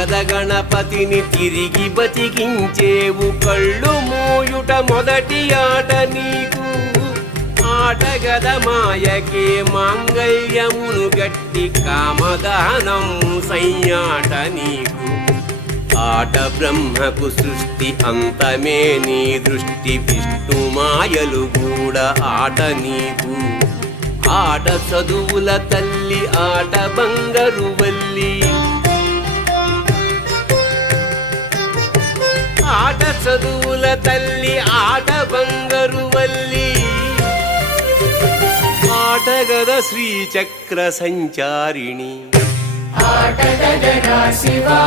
ఆటగద గణపతిని తిరిగి బతికించేవు కళ్ళు మూయుట మొదటి ఆట నీకు ఆటగద మాయకే మాంగళ్యమును గట్టి కామదానం సయ్యాట నీకు ఆట బ్రహ్మకు సృష్టి అంతమే నీ దృష్టి విష్ణు మాయలు కూడా ఆట నీకు ఆట చదువుల తల్లి ఆట బంగారు వల్లి ఆట చదువుల తల్లి ఆట బంగారు వల్లి ఆటగద శ్రీచక్ర సంచారిణి ఆటగద శివా